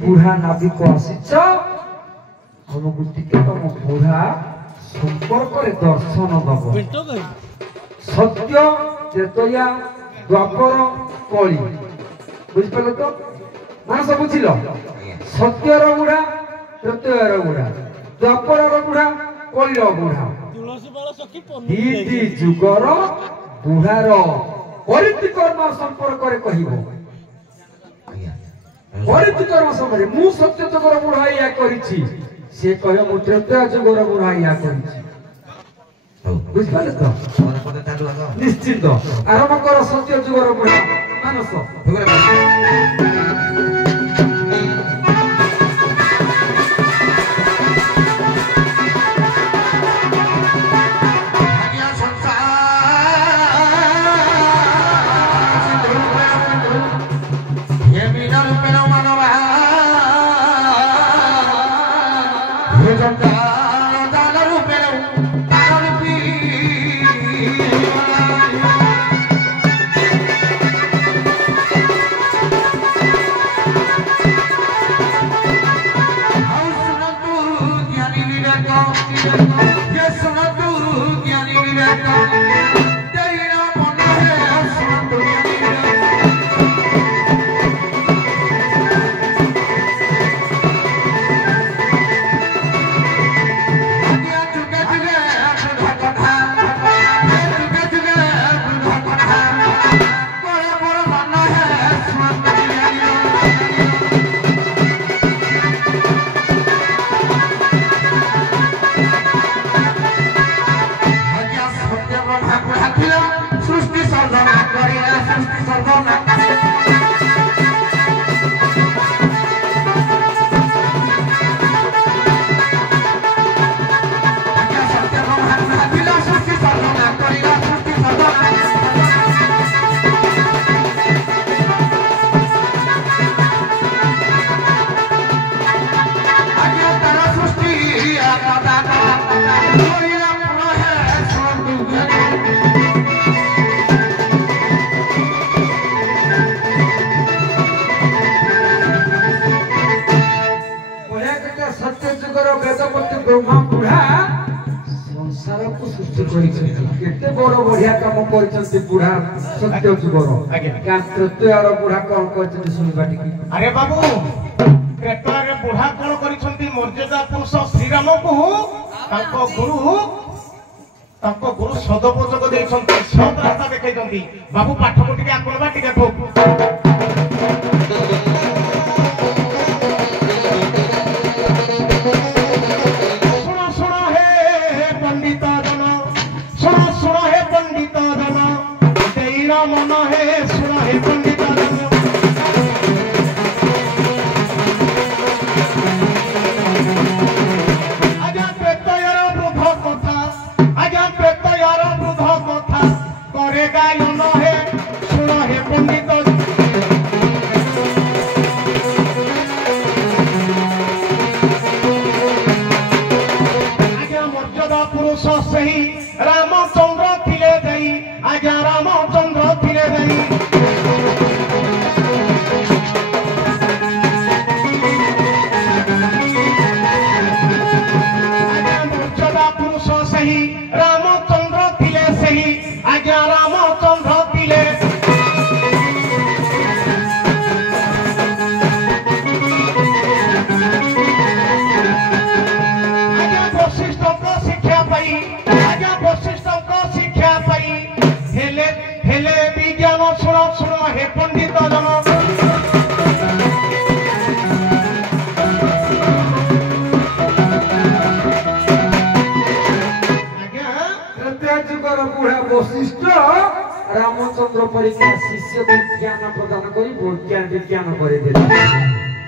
बुढ़ा नाविक आसीच हमको टिके तुम बुढ़ा संपर्क दर्शन दब सत्य त्रेतया द्वापर कली बुझिपाल तो मानस बुझिल सत्यर बुढ़ा त्रेतयर बुढ़ा द्वापर बुढ़ा कलिर बुढ़ा दीदी जुगर बुढ़ार परितिकर्म संपर्क कहब परितिकर्म समय मु सत्य जुगर बुढ़ा या करिछि से कह मु त्रेतया जुगर बुढ़ा या करिछि बुझिपाल तो निश्चित आरंभ कर सत्य जुगर बुढ़ा मानस केते बड़ बढ़िया काम करछन्ती बुढ़ा सत्य जुगर क्या त्रेतयार बुढ़ा कौन करछन्ती सुनिबा टिकी अरे बाबू त्रेतयार बुढ़ा कौन करछन्ती मर्यादा पुरुष श्री राम को ताको गुरु सदोपयोग देछन्ती सब रास्ता देखाइछन्ती बाबू पाठ को टिके आपनबा टिके ठोक मन है सुना है पंडित आजा प्रेतयार वृद्ध कथा आजा प्रेतयार वृद्ध कथा करे गायन है सुना है पंडित आजा मर्यादा पुरुष सही रामचंद्र थिले दई आजा रामचंद्र थिले दई आजा मर्यादा पुरुष सही रामचंद्र थिले सही आजा रामचंद्र थिले आजा वशिष्ठ को शिक्षा पाई आजा वशिष्ठ को शिक्षा पाई हेले हेले विज्ञान सुनो सुनो हे पंडित जन त्रेतयाजुगर बुढ़ा वशिष्ठ रामचंद्र परीक्षा शिष्य विज्ञान प्रदान करी विज्ञान करे देला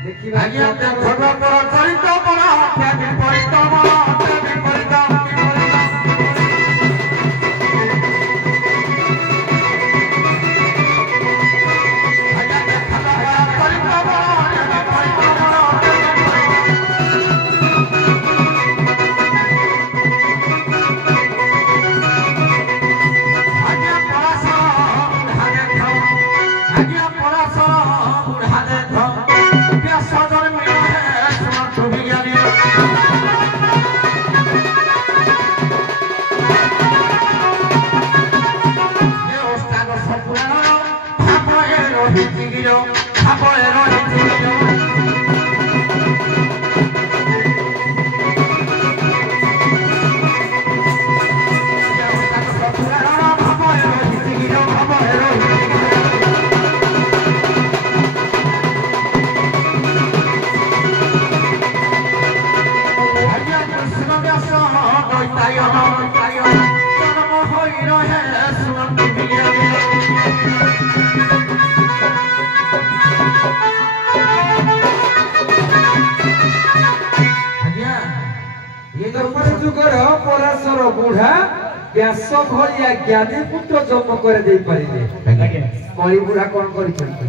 देखिबा आज्ञा भगवत चरित बना परित बना आज्ञा पराशर बुढ़ा देख व्यास जन्म ଯୁଗର ପରାଶର ବୁଢା ବ୍ୟାସ ଭଳିଆ ଜ୍ଞାନୀ ପୁତ୍ର ଜନ୍ମ କରି ଦେଇ ପାରିଲେ କଳି ବୁଢା କଣ କରିଛନ୍ତି?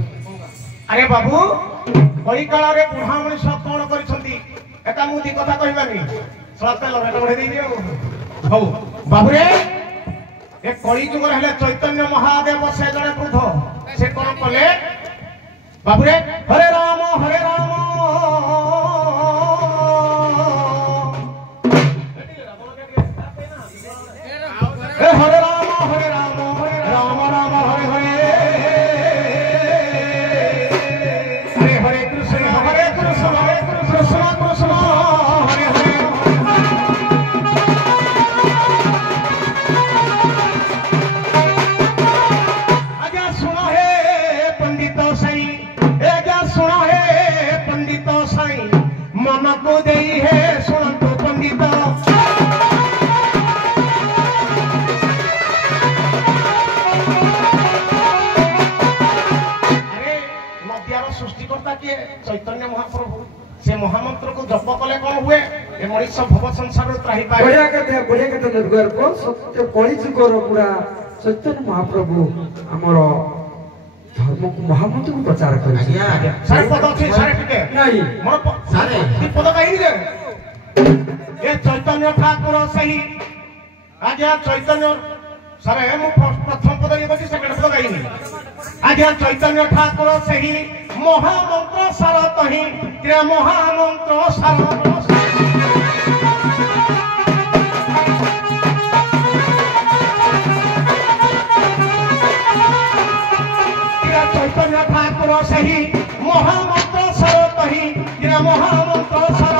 ଆରେ ବାବୁ କଳି କାଳରେ ବୁଢା ମଣିଷ କଣ କରିଛନ୍ତି ଏଟା ମୁଁ ଦି କଥା କହିବାନି ସତେ ଲଗେଟ ବଢେଇ ଦେଇଛି ଆଉ ହଉ ବାବୁରେ ଏ କଳି ଯୁଗରେ ହେଲେ ଚୈତନ୍ୟ ମହାଦେବ ସେ ଜଣେ ବୃଦ୍ଧ ସେ କଣ କଲେ ବାବୁରେ ହରେ ରାମ ହରେ ରାମ हरे राम राम राम हरे हरे हरे हरे कृष्ण कृष्ण कृष्ण हरे हरे आज्ञा सुनो हे पंडित साई आज्ञा सुनो हे पंडित साई मन को देई है सुनंतु पंडित चैतन्य महाप्रभु से महामंत्र को जप कले कौन हुए ए मनुष्य भव संसार त्राही पाए बढ़िया कहते निर्भर को सत्य कଳି ଯୁଗର ପୁରା चैतन्य महाप्रभु ଆମର धर्म को महामंत्र को प्रचार करे सारे पद अछि सारे टिके नहीं मोर सारे पद काई रे ए चैतन्य ठाकुर सही आज्ञा चैतन्य सारे मु प्रथम पद ये बची सेकंड पद काई नहीं आज्ञा चैतन्य ठाकुर सही महामंत्र सार तही क्रिया महामंत्र सार क्रिया चैतन्य ठाकुर सही महामंत्र सार तही क्रिया महामंत्र सार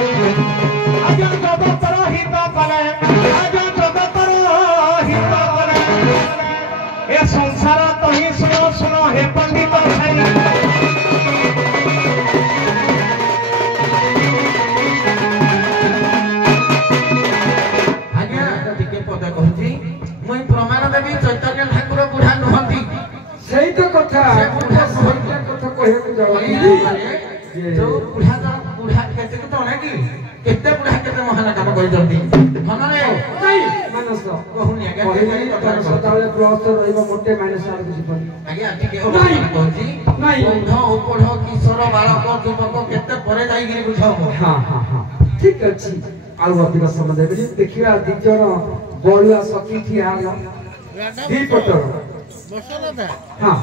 आज्ञा जगतर हित कले आज्ञा ए संसार तो ही सुनो सुनो हे पंडित साई आज्ञा टिके पद कहूची मुई प्रमाण देवी चैतन्य ठाकुर बुढ़ा नुहंती सही तो कथा बुढ़ा सही कथा कहे को जावनी जो बुढ़ा केते तो ना कि केते बुढ़ा केते महान काम करि जल्दी हनरे नहीं मानस कहूनी आज्ञा तर सदाळे प्लस रहइबो मोटे माइनस आर कुछ पड़ी आज्ञा टिके कहूची नहीं बौद्ध उपढ़ किशोर बालक युवक केते परे जाई गिरी बुझाओ हां ठीक अछि आउ अधिक समय देबे देखिबा दी जण बळुआ सखी ठिया दी पटर हां